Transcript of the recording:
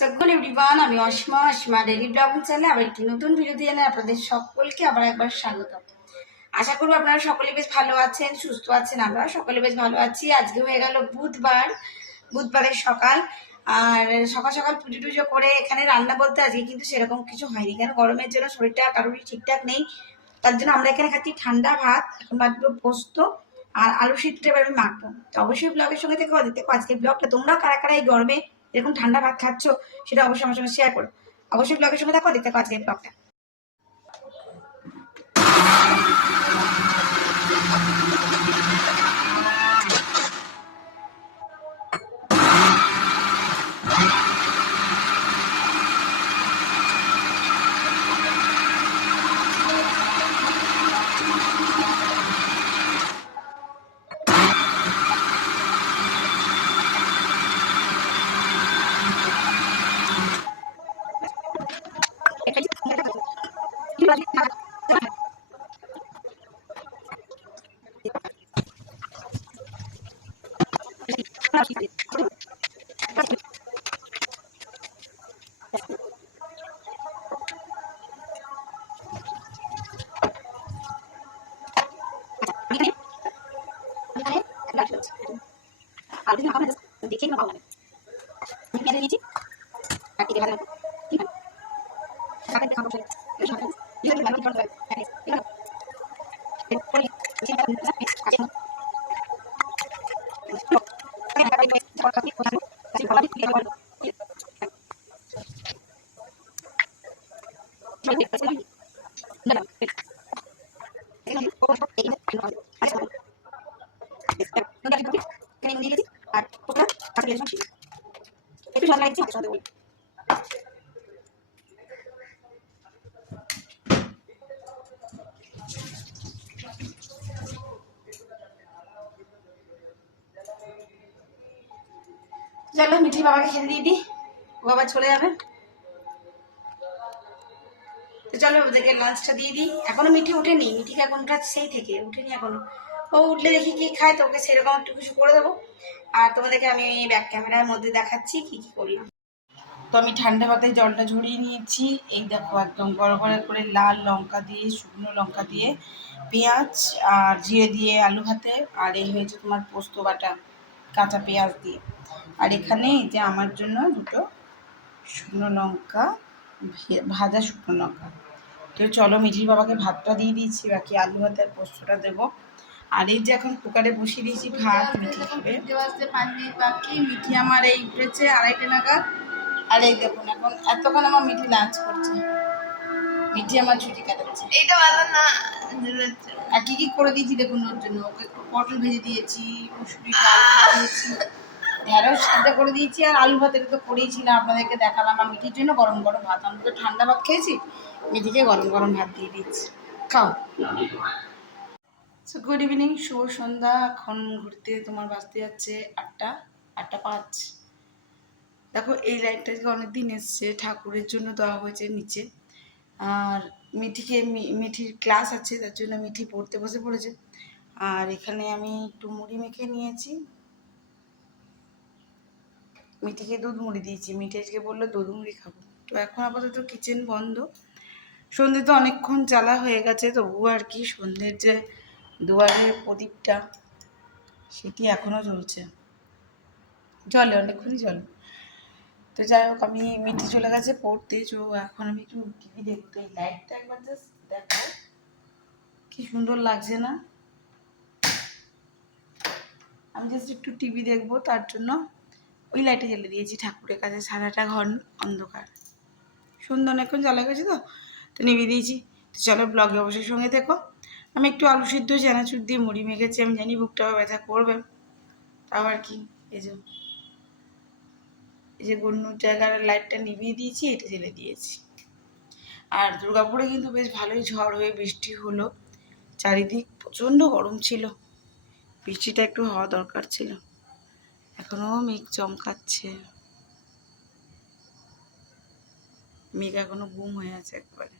সকল এভরিওয়ান, আমি Asima daily blogging চ্যানেলে আবার একটি নতুন ভিডিও দিয়ে আপনাদের সকলকে আবার একবার স্বাগত। আশা করব আপনারা সকলে বেশ ভালো আছেন, সুস্থ আছেন। আমরা সকলে বেশ ভালো আছি। আজকে হয়ে গেল বুধবারের সকাল। আর সকাল সকাল পুজো টুজো করে এখানে রান্না বলতে আজকে কিন্তু সেরকম কিছু হয়নি, কেন গরমের জন্য শরীরটা কারোরই ঠিকঠাক নেই। তার জন্য আমরা এখানে খাচ্ছি ঠান্ডা ভাত, এখন বাঁধবো পোস্ত আর আলু সিদ্ধ এবার আমি মাখবো। তো অবশ্যই ব্লগের সঙ্গে থেকে দেখো আজকের ব্লগটা। তোমরা কারা কারা এই গরমে এরকম ঠান্ডা ভাত খাচ্ছ সেটা অবশ্যই আমার সঙ্গে শেয়ার করো। অবশ্যই ব্লগের সঙ্গে দেখো, দেখতে আজকের ব্লগটা। দেখে না ভালো লাগে পেঁয়াজ দিয়েছি আর টিকে ভালো ঠিক আছে সাথে খাবো সেটা এটা ভালো করে এটা এরপরে এটা আছে একটু সব লাগছে সাথে বলি। চলো মিঠি বাবাকে খেতে দিয়ে দিই, ও বাবা চলে যাবে। তো চলো ওদেরকে লাঞ্চটা দিয়ে দিই। এখনো মিঠি উঠেনি, মিঠিকে এখন সেই থেকে উঠেনি এখনো। ও উঠলে দেখি কি খায়, তো ওকে সেরকম একটু কিছু করে দেবো। আর তোমাদেরকে আমি ব্যাক ক্যামেরার মধ্যে দেখাচ্ছি কি কি করলাম। তো আমি ঠান্ডা ভাতে জলটা ঝরিয়ে নিয়েছি। এই দেখো একদম বড় করে লাল লঙ্কা দিয়ে, শুকনো লঙ্কা দিয়ে, পেঁয়াজ আর জিরে দিয়ে আলু ভাতে। আর এই হয়েছে তোমার পোস্ত বাটা কাঁচা পেঁয়াজ দিয়ে। আর এখানে এই যে আমার জন্য দুটো শুকনো লঙ্কা, ভাজা শুকনো লঙ্কা। তো চলো মিঠির বাবাকে ভাতটা দিয়ে দিয়েছি, বাকি আলু ভাতে আর পোস্তটা দেবো। আর এই যে এখন কুকারে বসিয়ে দিয়েছি ভাত, মিঠি খাবে। 5 মিনিট বাকি, মিঠি আমার এই উঠেছে 2:30 নাগাদ। আর এই দেখুন এখন এতক্ষণ আমার মিঠি লাঞ্চ করছে, মিঠি আমার ছুটি কাটাচ্ছে। এইটা ভালো না। আর কি কি করে দিয়েছি দেখুন ওর জন্য। ওকে পটল ভেজে দিয়েছি, মুসুরি ডাল দিয়েছি, ঢেঁড়স সিদ্ধ করে দিয়েছি, আর আলু ভাত এটা তো করেইছিলাম, আপনাদেরকে দেখালাম। আর মিঠির জন্য গরম গরম ভাত, আমি তো ঠান্ডা ভাত খেয়েছি, মিঠিকে গরম গরম ভাত দিয়ে দিচ্ছি, খাও। সো গুড ইভিনিং, শুভ সন্ধ্যা। এখন ঘুরতে তোমার বাজতে যাচ্ছে 8টা 5। দেখো এই লাইটটা অনেকদিন এসছে, ঠাকুরের জন্য দেওয়া হয়েছে নিচে। আর মিঠির ক্লাস আছে, তার জন্য মিঠি পড়তে বসে পড়েছে। আর এখানে আমি একটু মুড়ি মেখে নিয়েছি, মিঠিকে দুধ মুড়ি দিয়েছি। মিঠি আজকে বললো দুধ মুড়ি খাবো। তো এখন আপাতত কিচেন বন্ধ। সন্ধ্যে তো অনেকক্ষণ জ্বালা হয়ে গেছে, তবুও আর কি সন্ধ্যের যে দুয়ারের প্রদীপটা সেটি এখনও জ্বলছে, জলে অনেকক্ষণই জলে। তো যাই হোক, আমি মিঠি চলে গেছে পড়তে। তো এখন আমি একটু টিভি দেখতে, এই লাইটটা একবার জাস্ট দেখো কি সুন্দর লাগছে না। আমি জাস্ট একটু টিভি দেখবো, তার জন্য ওই লাইটটা জ্বেলে দিয়েছি। ঠাকুরের কাছে সারাটা ঘর অন্ধকার, সুন্দর অনেকক্ষণ জ্বালা গেছে তো নিভিয়ে দিয়েছি। তো চলো ব্লগে অবশ্যই সঙ্গে দেখো। আমি একটু আলু সিদ্ধ চানাচুর দিয়ে মুড়ি মেখেছি। আমি জানি বুকটাও ব্যথা করবে, তাও আর কি। এই যে গুন্নুর জায়গার লাইটটা নিভিয়ে দিয়েছি, এটা জ্বেলে দিয়েছি। আর দুর্গাপুরে কিন্তু বেশ ভালোই ঝড় হয়ে বৃষ্টি হলো। চারিদিক প্রচণ্ড গরম ছিল, বৃষ্টিটা একটু হওয়া দরকার ছিল। এখনও মেঘ চমকাচ্ছে, মেঘ এখনো গুম হয়ে আছে একবারে।